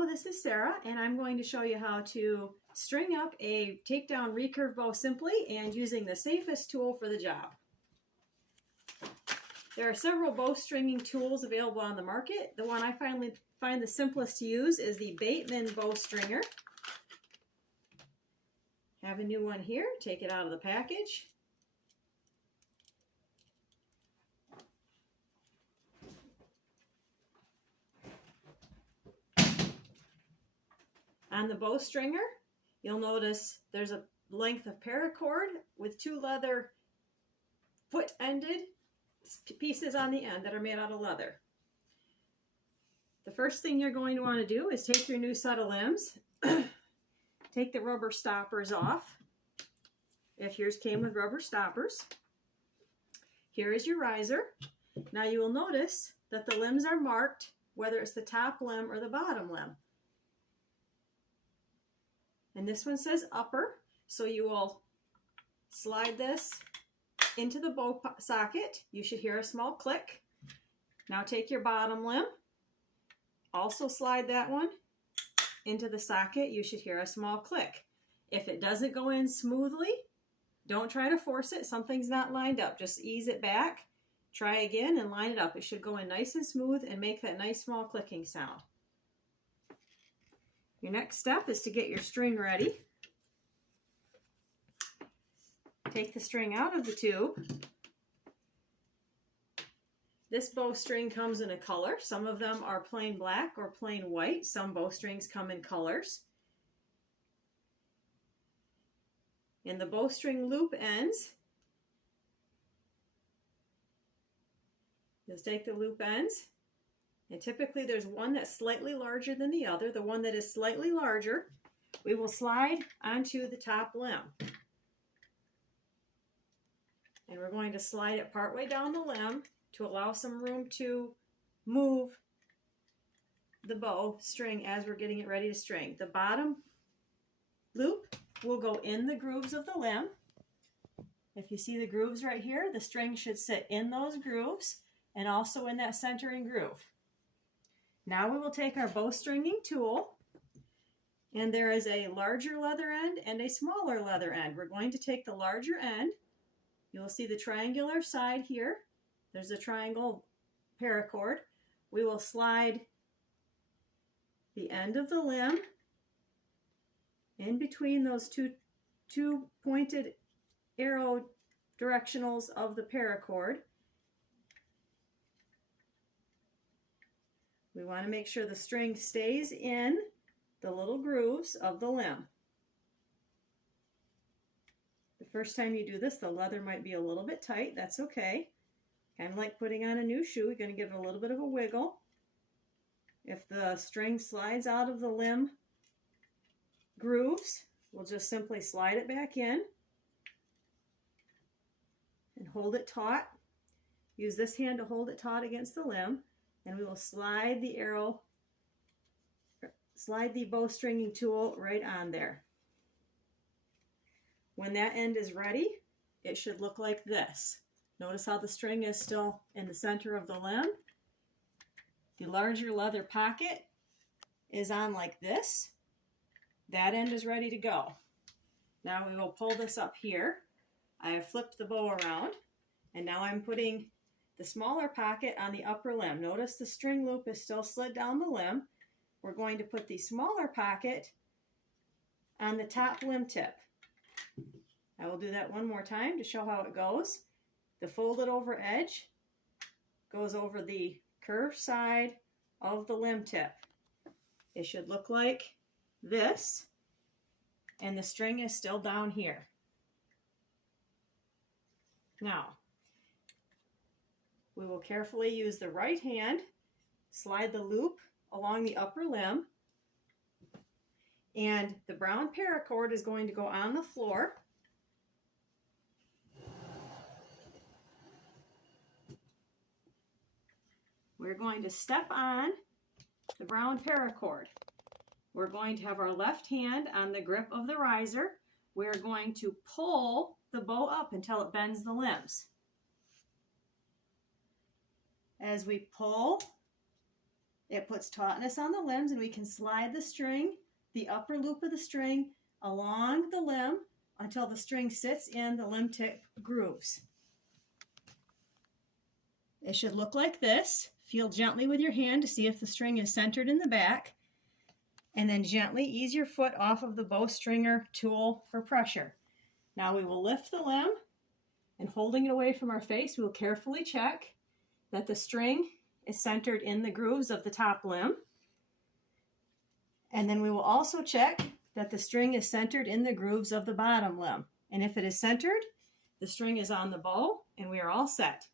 Hello, this is Sarah, and I'm going to show you how to string up a takedown recurve bow simply and using the safest tool for the job. There are several bow stringing tools available on the market. The one I find the simplest to use is the Bateman bow stringer. Have a new one here. Take it out of the package. On the bow stringer, you'll notice there's a length of paracord with two leather foot-ended pieces on the end that are made out of leather. The first thing you're going to want to do is take your new set of limbs, take the rubber stoppers off, if yours came with rubber stoppers. Here is your riser. Now you will notice that the limbs are marked, whether it's the top limb or the bottom limb. And this one says upper, so you will slide this into the bow socket. You should hear a small click. Now take your bottom limb, also slide that one into the socket. You should hear a small click. If it doesn't go in smoothly, don't try to force it. Something's not lined up. Just ease it back, try again, and line it up. It should go in nice and smooth and make that nice small clicking sound. Your next step is to get your string ready. Take the string out of the tube. This bowstring comes in a color. Some of them are plain black or plain white. Some bowstrings come in colors. And the bowstring loop ends. Just take the loop ends. And typically there's one that's slightly larger than the other. The one that is slightly larger, we will slide onto the top limb. And we're going to slide it partway down the limb to allow some room to move the bow string as we're getting it ready to string. The bottom loop will go in the grooves of the limb. If you see the grooves right here, the string should sit in those grooves and also in that centering groove. Now we will take our bow stringing tool, and there is a larger leather end and a smaller leather end. We're going to take the larger end. You'll see the triangular side here. There's a triangle paracord. We will slide the end of the limb in between those two pointed arrow directionals of the paracord. We want to make sure the string stays in the little grooves of the limb. The first time you do this, the leather might be a little bit tight. That's okay. Kind of like putting on a new shoe. You're going to give it a little bit of a wiggle. If the string slides out of the limb grooves, we'll just simply slide it back in and hold it taut. Use this hand to hold it taut against the limb. And we will slide the bow stringing tool right on there. When that end is ready, it should look like this. Notice how the string is still in the center of the limb. The larger leather pocket is on like this. That end is ready to go. Now we will pull this up here. I have flipped the bow around, and now I'm putting the smaller pocket on the upper limb. Notice the string loop is still slid down the limb. We're going to put the smaller pocket on the top limb tip. I will do that one more time to show how it goes. The folded over edge goes over the curved side of the limb tip. It should look like this, and the string is still down here. Now, we will carefully use the right hand, slide the loop along the upper limb, and the brown paracord is going to go on the floor. We're going to step on the brown paracord. We're going to have our left hand on the grip of the riser. We're going to pull the bow up until it bends the limbs. As we pull, It puts tautness on the limbs, and we can slide the string, the upper loop of the string, along the limb until the string sits in the limb tip grooves. It should look like this. Feel gently with your hand to see if the string is centered in the back, and then gently ease your foot off of the bowstringer tool for pressure. Now we will lift the limb, and holding it away from our face, we will carefully check that the string is centered in the grooves of the top limb. And then we will also check that the string is centered in the grooves of the bottom limb. And if it is centered, the string is on the bow, and we are all set.